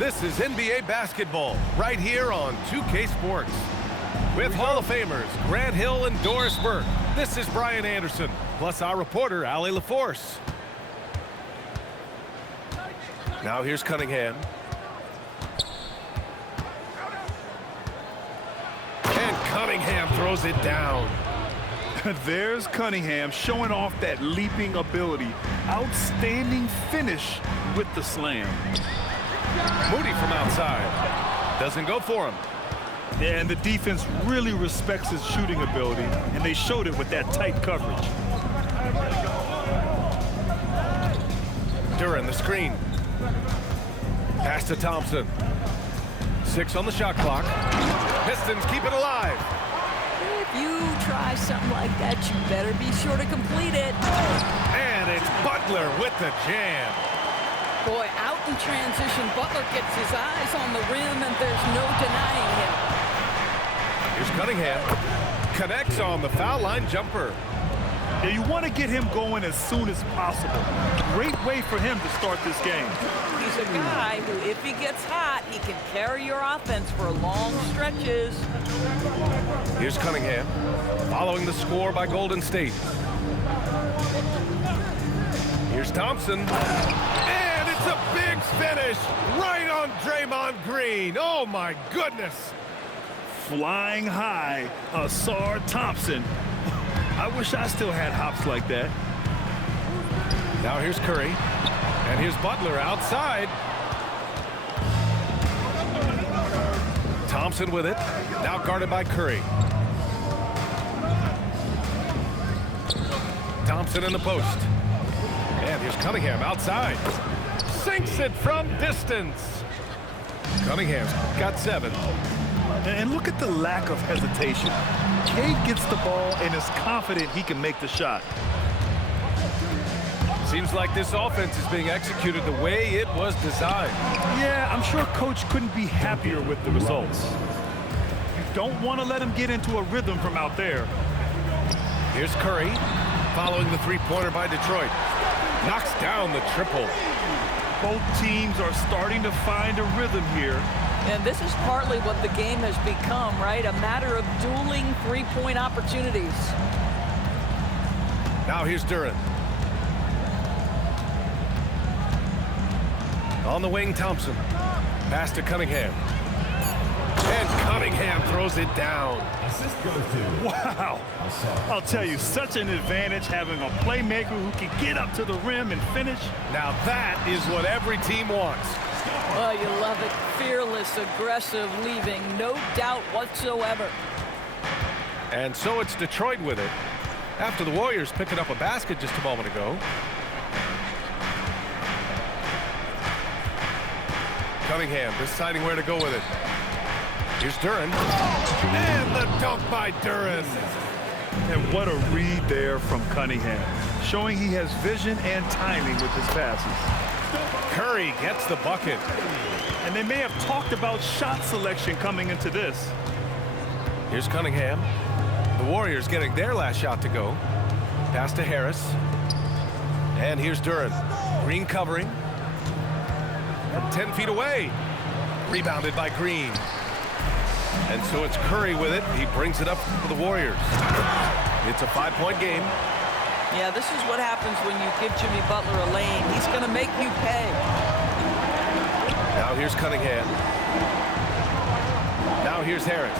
This is NBA basketball right here on 2K Sports. With Hall of Famers Grant Hill and Doris Burke, this is Brian Anderson, plus our reporter, Allie LaForce. Now here's Cunningham. And Cunningham throws it down. There's Cunningham showing off that leaping ability. Outstanding finish with the slam. Moody from outside. Doesn't go for him. Yeah, and the defense really respects his shooting ability, and they showed it with that tight coverage. Duren, the screen. Pass to Thompson. 6 on the shot clock. Pistons keep it alive. If you try something like that, you better be sure to complete it. And it's Butler with the jam. Boy, out in transition, Butler gets his eyes on the rim, and there's no denying him. Here's Cunningham. Connects on the foul line jumper. Yeah, you want to get him going as soon as possible. Great way for him to start this game. He's a guy who, if he gets hot, he can carry your offense for long stretches. Here's Cunningham, following the score by Golden State. Here's Thompson. And it's a big finish right on Draymond Green. Oh, my goodness. Flying high, Ausar Thompson. I wish I still had hops like that. Now here's Curry. And here's Butler outside. Thompson with it. Now guarded by Curry. Thompson in the post. And here's Cunningham outside. Sinks it from distance. Cunningham's got 7. And look at the lack of hesitation. Cade gets the ball and is confident he can make the shot. Seems like this offense is being executed the way it was designed. Yeah, I'm sure Coach couldn't be happier with the results. You don't want to let him get into a rhythm from out there. Here's Curry, following the three-pointer by Detroit. Knocks down the triple. Both teams are starting to find a rhythm here. And this is partly what the game has become, right? A matter of dueling three-point opportunities. Now here's Duren. On the wing, Thompson. Pass to Cunningham. And Cunningham throws it down. Wow. I'll tell you, such an advantage having a playmaker who can get up to the rim and finish. Now that is what every team wants. Oh, you love it. Fearless, aggressive, leaving no doubt whatsoever. And so it's Detroit with it. After the Warriors picking up a basket just a moment ago. Cunningham deciding where to go with it. Here's Duren. And the dunk by Duren. And what a read there from Cunningham, showing he has vision and timing with his passes. Curry gets the bucket. And they may have talked about shot selection coming into this. Here's Cunningham. The Warriors getting their last shot to go. Pass to Harris. And here's Duren. Green covering. From 10 feet away. Rebounded by Green. And so it's Curry with it. He brings it up for the Warriors. It's a 5-point game. Yeah, this is what happens when you give Jimmy Butler a lane. He's going to make you pay. Now here's Cunningham. Now here's Harris.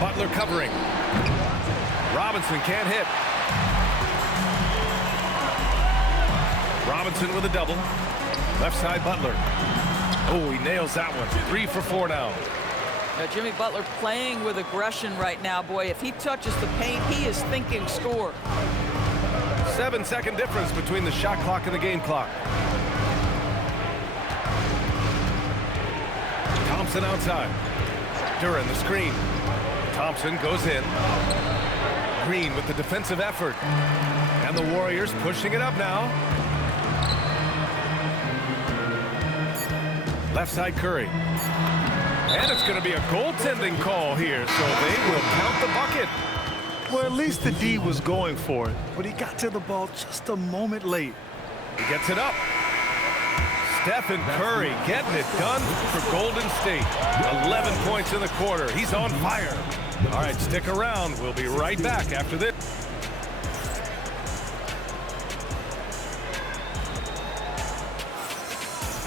Butler covering. Robinson can't hit. Robinson with a double. Left side Butler. Oh, he nails that one. 3 for 4 now. Jimmy Butler playing with aggression right now. Boy, if he touches the paint, he is thinking score. 7-second difference between the shot clock and the game clock. Thompson outside. Duren the screen. Thompson goes in. Green with the defensive effort. And the Warriors pushing it up now. Left side Curry. And it's going to be a goaltending call here, so they will count the bucket. Well, at least the D was going for it, but he got to the ball just a moment late. He gets it up. Stephen Curry getting it done for Golden State. 11 points in the quarter. He's on fire. All right, stick around. We'll be right back after this.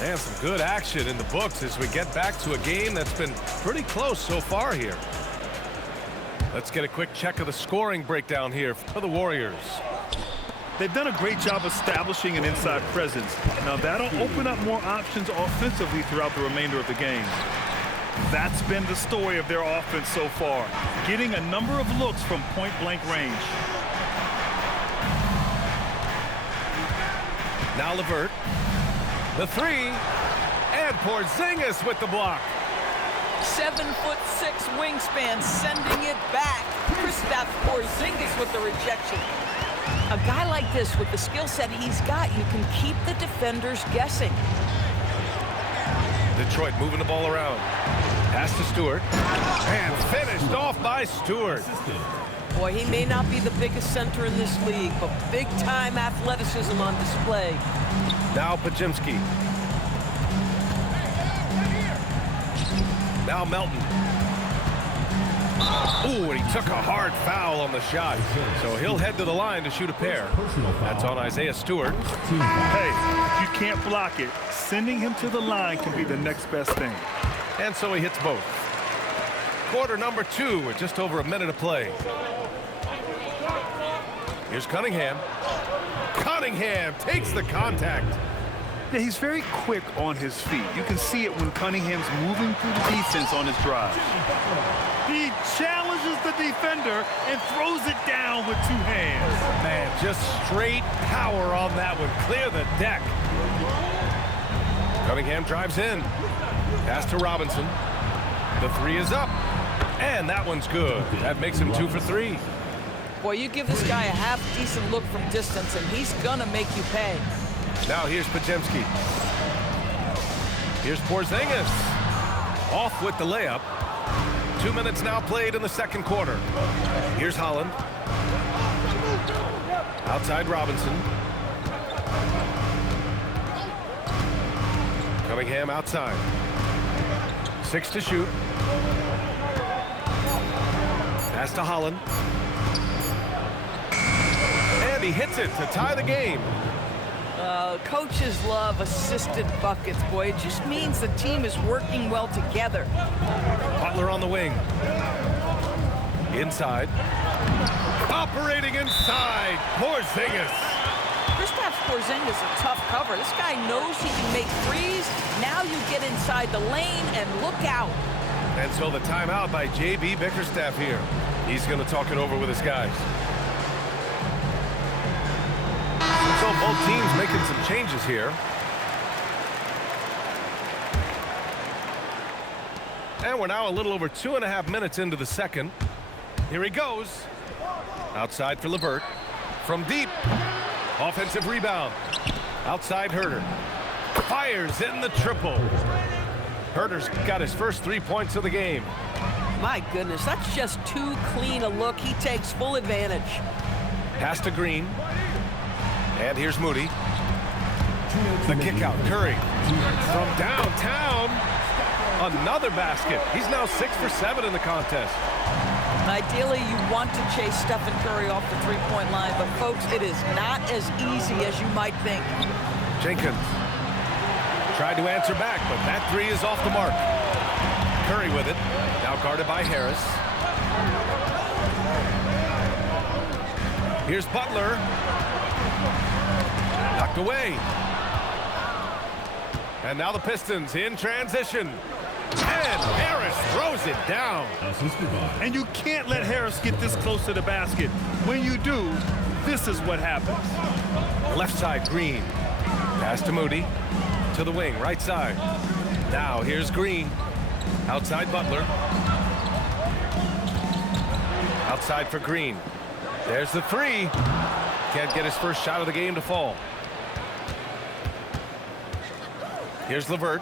And some good action in the books as we get back to a game that's been pretty close so far here. Let's get a quick check of the scoring breakdown here for the Warriors. They've done a great job establishing an inside presence. Now that'll open up more options offensively throughout the remainder of the game. That's been the story of their offense so far, getting a number of looks from point-blank range. Now LeVert, the 3, and Porzingis with the block. 7'6" wingspan, sending it back. Kristaps Porzingis with the rejection. A guy like this, with the skill set he's got, you can keep the defenders guessing. Detroit moving the ball around. Pass to Stewart. And finished off by Stewart. Boy, he may not be the biggest center in this league, but big-time athleticism on display. Now Podziemski. Now Melton. Ooh, and he took a hard foul on the shot. So he'll head to the line to shoot a pair. That's on Isaiah Stewart. Hey, if you can't block it, sending him to the line can be the next best thing. And so he hits both. Quarter number 2 with just over a minute of play. Here's Cunningham. Cunningham takes the contact. Yeah, he's very quick on his feet. You can see it when Cunningham's moving through the defense on his drive. He challenges the defender and throws it down with 2 hands. Man, just straight power on that one. Clear the deck. Cunningham drives in. Pass to Robinson. The 3 is up. And that one's good. That makes him 2 for 3. Boy, you give this guy a half-decent look from distance, and he's gonna make you pay. Now here's Podziemski. Here's Porzingis. Off with the layup. 2 minutes now played in the second quarter. Here's Holland. Outside Robinson. Cunningham outside. 6 to shoot. Pass to Holland. And he hits it to tie the game. Coaches love assisted buckets, boy. It just means the team is working well together. Butler on the wing. Inside. Operating inside. Porzingis. Kristaps Porzingis a tough cover. This guy knows he can make threes. Now you get inside the lane and look out. And so the timeout by J.B. Bickerstaff here. He's going to talk it over with his guys. So both teams making some changes here. And we're now a little over 2.5 minutes into the second. Here he goes. Outside for LeVert. From deep. Offensive rebound. Outside Huerter. Fires in the triple. Huerter's got his first 3 points of the game. My goodness, that's just too clean a look. He takes full advantage. Pass to Green. And here's Moody. The kick out. Curry. From downtown. Another basket. He's now 6 for 7 in the contest. Ideally, you want to chase Stephen Curry off the three-point line, but folks, it is not as easy as you might think. Jenkins tried to answer back, but that 3 is off the mark. Curry with it. Now guarded by Harris. Here's Butler. Knocked away. And now the Pistons in transition. And Harris throws it down. And you can't let Harris get this close to the basket. When you do, this is what happens. Left side, Green. Pass to Moody. To the wing, right side. Now here's Green. Outside Butler. Outside for Green. There's the 3. Can't get his first shot of the game to fall. Here's LeVert.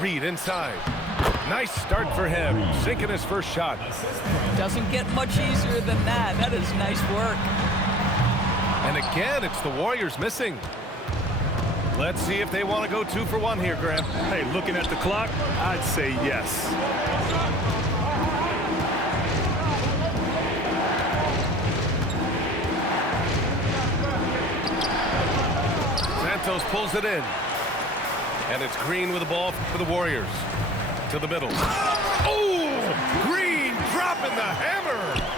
Reed inside. Nice start for him. Sinking his first shot. Doesn't get much easier than that. That is nice work. And again, it's the Warriors missing. Let's see if they want to go 2 for 1 here, Graham. Hey, looking at the clock, I'd say yes. Santos pulls it in. And it's Green with the ball for the Warriors. To the middle. Oh! Green dropping the hammer!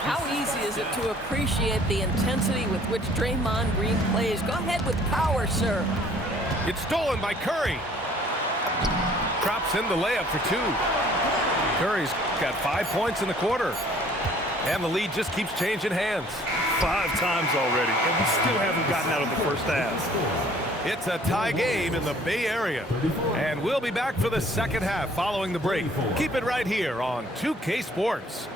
How easy is it to appreciate the intensity with which Draymond Green plays? Go ahead with power, sir. It's stolen by Curry. Drops in the layup for 2. Curry's got 5 points in the quarter. And the lead just keeps changing hands. 5 times already, and we still haven't gotten out of the first half. It's a tie game in the Bay Area. And we'll be back for the second half following the break. Keep it right here on 2K Sports.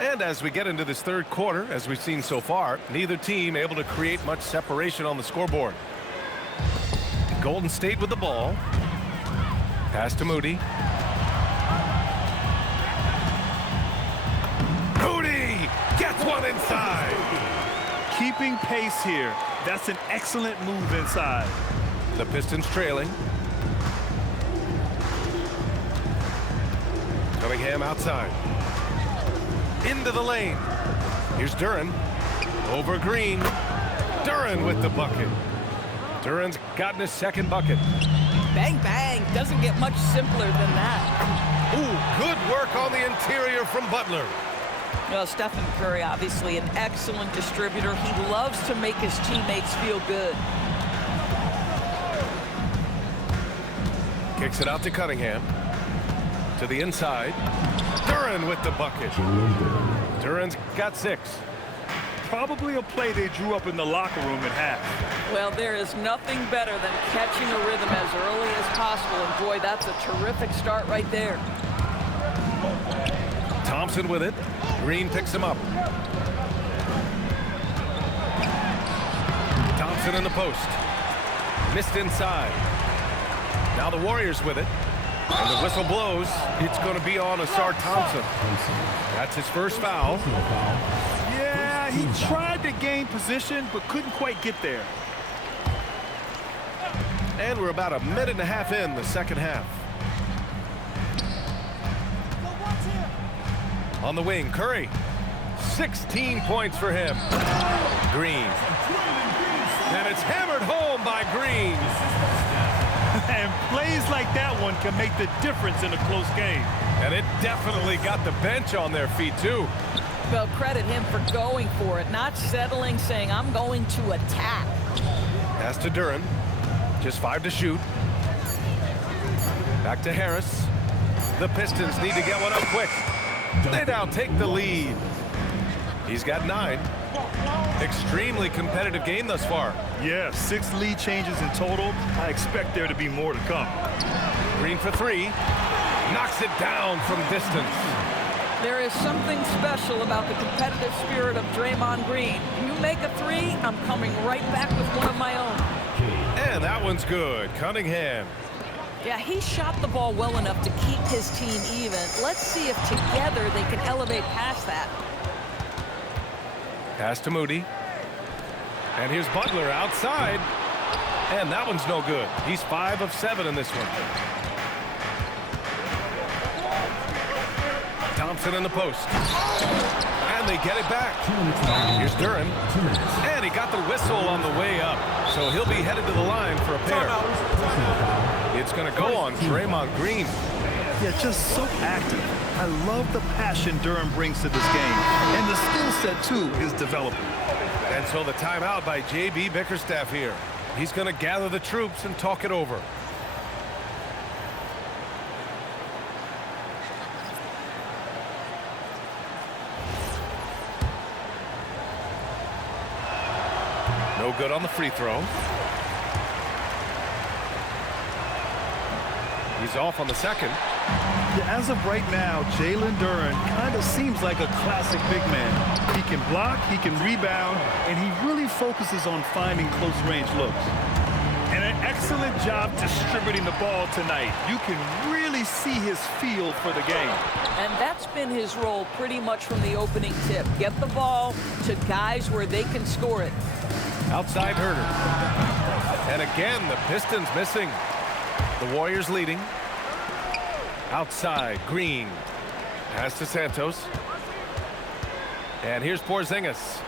And as we get into this third quarter, as we've seen so far, neither team able to create much separation on the scoreboard. Golden State with the ball. Pass to Moody. Moody gets one inside. Keeping pace here. That's an excellent move inside. The Pistons trailing. Cunningham outside. Into the lane. Here's Duren. Over Green. Duren with the bucket. Duren's gotten his second bucket. Bang, bang. Doesn't get much simpler than that. Ooh, good work on the interior from Butler. Well, Stephen Curry, obviously an excellent distributor. He loves to make his teammates feel good. Kicks it out to Cunningham. To the inside. Duren with the bucket. Duren's got 6. Probably a play they drew up in the locker room at half. Well, there is nothing better than catching a rhythm as early as possible. And boy, that's a terrific start right there. Thompson with it. Green picks him up. Thompson in the post. Missed inside. Now the Warriors with it. And the whistle blows. It's going to be on Asar Thompson. That's his first foul. Yeah, he tried to gain position, but couldn't quite get there. And we're about a minute and a half in the second half. On the wing, Curry. 16 points for him. Green. And it's hammered home by Green. And plays like that one can make the difference in a close game. And it definitely got the bench on their feet, too. Well, credit him for going for it, not settling, saying, I'm going to attack. Pass to Duren. Just 5 to shoot. Back to Harris. The Pistons need to get one up quick. They now take the lead. He's got 9. Extremely competitive game thus far. Yeah, 6 lead changes in total. I expect there to be more to come. Green for 3. Knocks it down from distance. There is something special about the competitive spirit of Draymond Green. You make a 3, I'm coming right back with one of my own. And that one's good. Cunningham. Yeah, he shot the ball well enough to keep his team even. Let's see if together they can elevate past that. Pass to Moody. And here's Butler outside. And that one's no good. He's 5 of 7 in this one. Thompson in the post. And they get it back. Here's Duren. And he got the whistle on the way up. So he'll be headed to the line for a pair. It's going to go on Draymond Green. Yeah, just so active. I love the passion Duren brings to this game. And the skill set, too, is developing. And so the timeout by J.B. Bickerstaff here. He's going to gather the troops and talk it over. No good on the free throw. He's off on the second. Yeah, as of right now, Jalen Duren kind of seems like a classic big man. He can block, he can rebound, and he really focuses on finding close-range looks. And an excellent job distributing the ball tonight. You can really see his feel for the game. And that's been his role pretty much from the opening tip. Get the ball to guys where they can score it. Outside Herder. And again, the Pistons missing. The Warriors leading. Outside, Green. Pass to Santos. And here's Porzingis.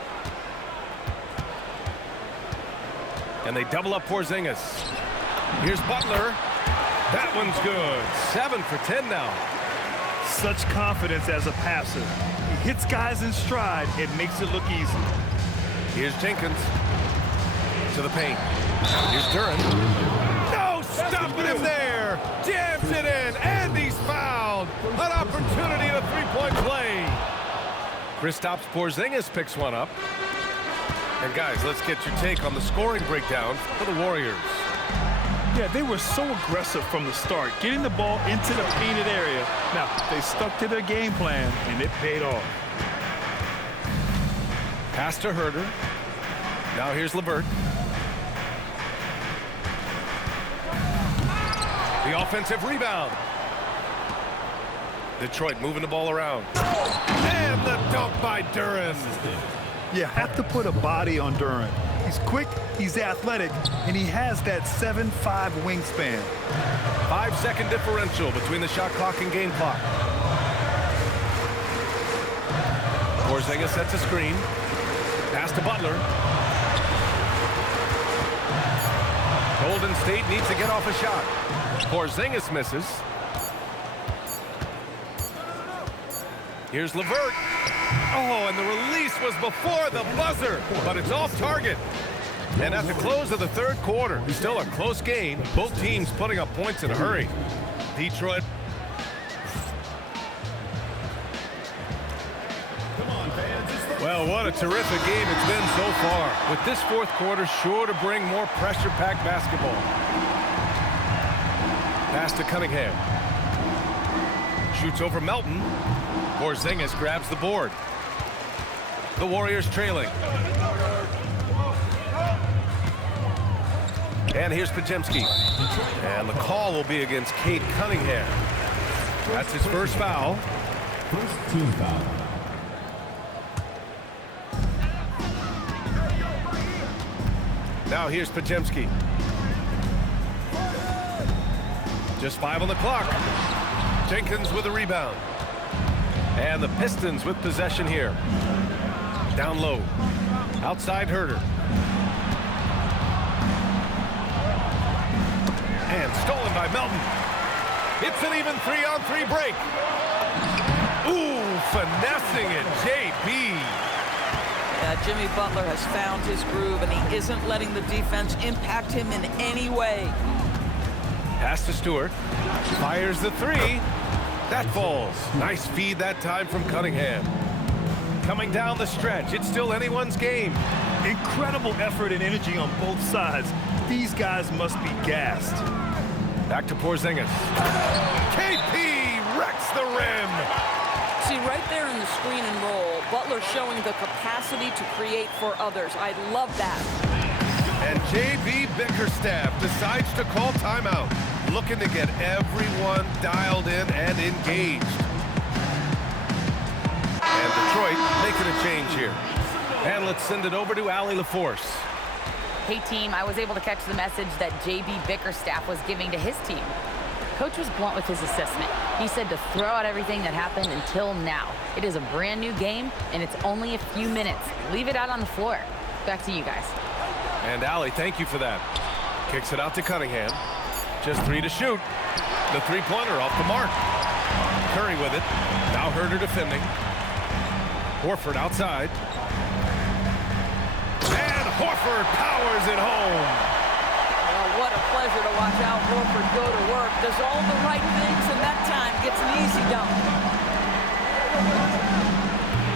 And they double up Porzingis. Here's Butler. That one's good. 7 for 10 now. Such confidence as a passer. He hits guys in stride. It makes it look easy. Here's Jenkins. To the paint. Here's Duren. No, stopping him there. Jams it in, and he's fouled. An opportunity at a three-point play. Kristaps Porzingis picks one up. And guys, let's get your take on the scoring breakdown for the Warriors. Yeah, they were so aggressive from the start, getting the ball into the painted area. Now, they stuck to their game plan, and it paid off. Pass to Herder. Now here's LeVert. The offensive rebound. Detroit moving the ball around. And the dunk by Duren. You have to put a body on Duren. He's quick, he's athletic, and he has that 7'5" wingspan. 5-second differential between the shot clock and game clock. Porzingis sets a screen. Pass to Butler. Golden State needs to get off a shot. Porzingis misses. Here's LeVert. Oh, and the release was before the buzzer, but it's off target. And at the close of the third quarter, still a close game. Both teams putting up points in a hurry. Detroit. Well, what a terrific game it's been so far. With this fourth quarter sure to bring more pressure-packed basketball. Pass to Cunningham. Shoots over Melton. Porzingis grabs the board. The Warriors trailing. And here's Podziemski. And the call will be against Cade Cunningham. That's his first foul. First team foul. Now here's Podziemski. Just 5 on the clock. Jenkins with a rebound. And the Pistons with possession here. Down low. Outside Herder. And stolen by Melton. It's an even 3-on-3 break. Ooh, finessing it, JB. Jimmy Butler has found his groove, and he isn't letting the defense impact him in any way. Pass to Stewart. Fires the three. That falls. Nice feed that time from Cunningham. Coming down the stretch, it's still anyone's game. Incredible effort and energy on both sides. These guys must be gassed. Back to Porzingis. KP wrecks the rim. See, right there in the screen and roll, Butler showing the capacity to create for others. I love that. And J.B. Bickerstaff decides to call timeout, looking to get everyone dialed in and engaged. And Detroit making a change here. And let's send it over to Allie LaForce. Hey, team, I was able to catch the message that J.B. Bickerstaff was giving to his team. Coach was blunt with his assessment. He said to throw out everything that happened until now. It is a brand new game, and it's only a few minutes. Leave it out on the floor. Back to you guys. And Allie, thank you for that. Kicks it out to Cunningham. Just 3 to shoot. The three-pointer off the mark. Curry with it. Now Herder defending. Horford outside. And Horford powers it home. Well, what a pleasure to watch Al Horford go to work. Does all the right things, and that time gets an easy dunk.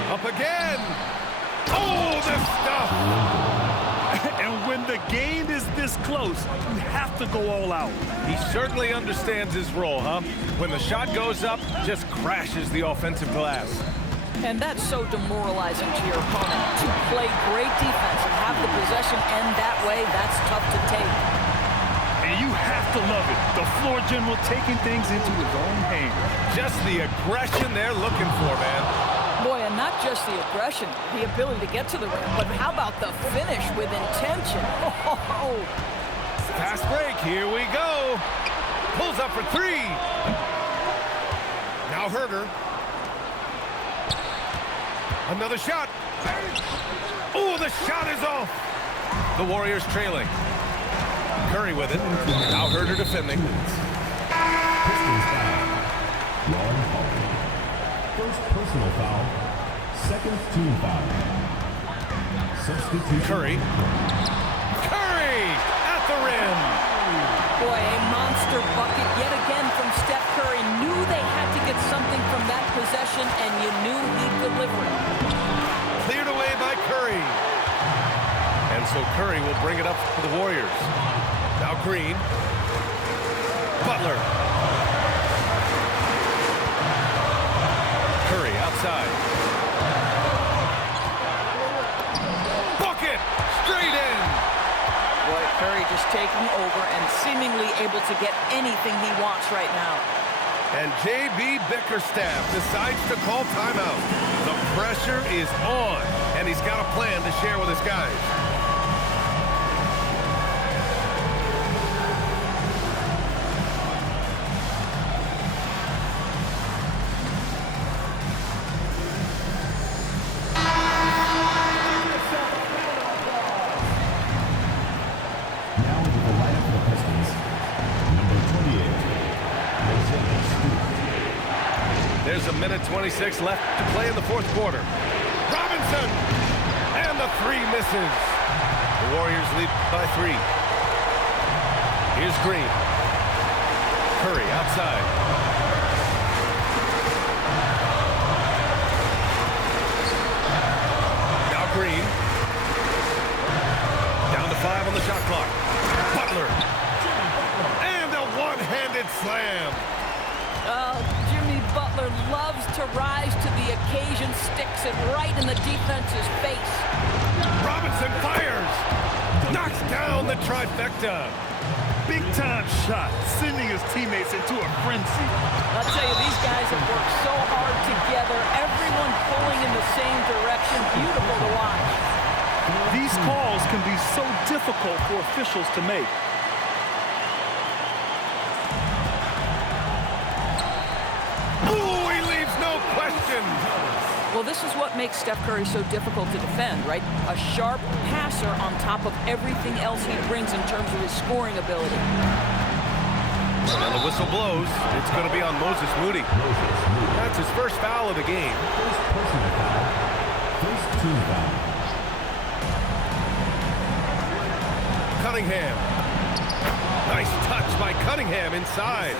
Up again. Oh, the stuff. And when the game is this close, you have to go all out. He certainly understands his role, huh? When the shot goes up, just crashes the offensive glass. And that's so demoralizing to your opponent. To play great defense and have the possession end that way, that's tough to take. to love it. The floor general taking things into his own hands. Just the aggression they're looking for, man. Boy, and not just the aggression, the ability to get to the rim, but how about the finish with intention? Oh, Fast break, here we go. Pulls up for three. Now Herder. Another shot. Oh, the shot is off. The Warriors trailing. Curry with it. Now Herder defending. Pistons foul. Ron Holland. First personal foul. Second team foul. Substitution. Curry. Curry at the rim. boy, a monster bucket yet again from Steph Curry. Knew they had to get something from that possession, and you knew he'd deliver it. Cleared away by Curry. And so Curry will bring it up for the Warriors. Now Green. Butler. Curry outside. Bucket! Straight in! Boy, Curry just taking over and seemingly able to get anything he wants right now. And J.B. Bickerstaff decides to call timeout. The pressure is on, and he's got a plan to share with his guys. Now into the lineup for the Pistons. Number 28, Isaiah Stewart. There's a minute 26 left to play in the fourth quarter. Robinson! And the three misses. The Warriors lead by 3. Here's Green. Curry outside. Now Green. Down to 5 on the shot clock. Butler. And a one-handed slam. Jimmy Butler loves to rise to the occasion, sticks it right in the defense's face. Robinson fires. Knocks down the trifecta. Big-time shot, sending his teammates into a frenzy. I'll tell you, these guys have worked so hard together, everyone pulling in the same direction. Beautiful to watch. These calls can be so difficult for officials to make. Ooh, he leaves no question. Well, this is what makes Steph Curry so difficult to defend, right? A sharp passer on top of everything else he brings in terms of his scoring ability. And the whistle blows. It's going to be on Moses Moody. That's his first foul of the game. First personal foul. First team foul. Cunningham. Nice touch by Cunningham inside.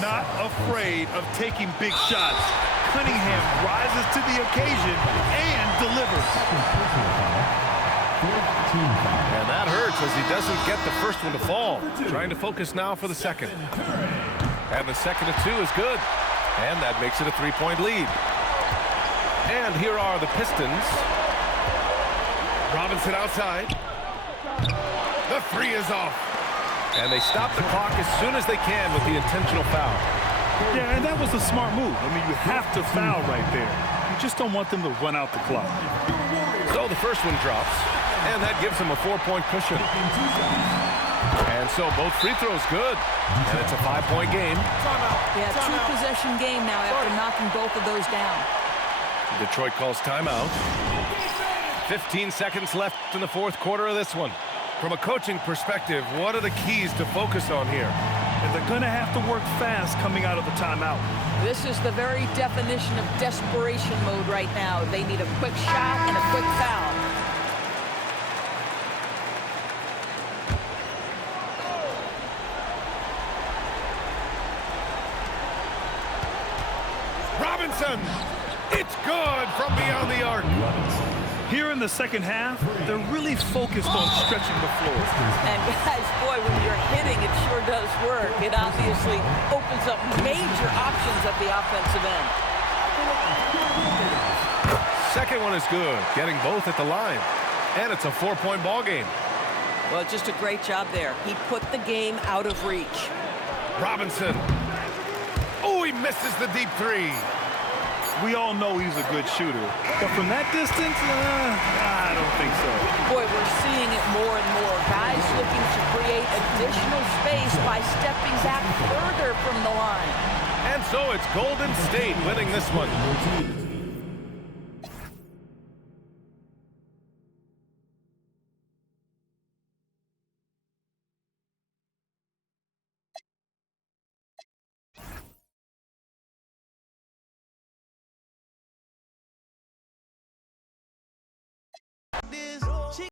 Not afraid of taking big shots. Cunningham rises to the occasion and delivers. Second personal foul. Fourth team foul. And that hurts as he doesn't get the first one to fall. Trying to focus now for the second. And the second of 2 is good. And that makes it a 3-point lead. And here are the Pistons. Robinson outside. The 3 is off. And they stop the clock as soon as they can with the intentional foul. Yeah, and that was a smart move. I mean, you have to foul right there. You just don't want them to run out the clock. So the first one drops, and that gives them a 4-point cushion. And so both free throws good, and it's a 5-point game. Yeah, two-possession game now after knocking both of those down. Detroit calls timeout. 15 seconds left in the fourth quarter of this one. From a coaching perspective, what are the keys to focus on here? And they're going to have to work fast coming out of the timeout. This is the very definition of desperation mode right now. They need a quick shot and a quick foul. Robinson! It's good from beyond the arc. Here in the second half, they're really focused on stretching the floor. And guys, boy, when you're hitting, it sure does work. It obviously opens up major options at the offensive end. Second one is good, getting both at the line. And it's a 4-point ball game. Well, just a great job there. He put the game out of reach. Robinson. Oh, he misses the deep three. We all know he's a good shooter, but from that distance, I don't think so. Boy, we're seeing it more and more. Guys looking to create additional space by stepping back further from the line. And so it's Golden State winning this one.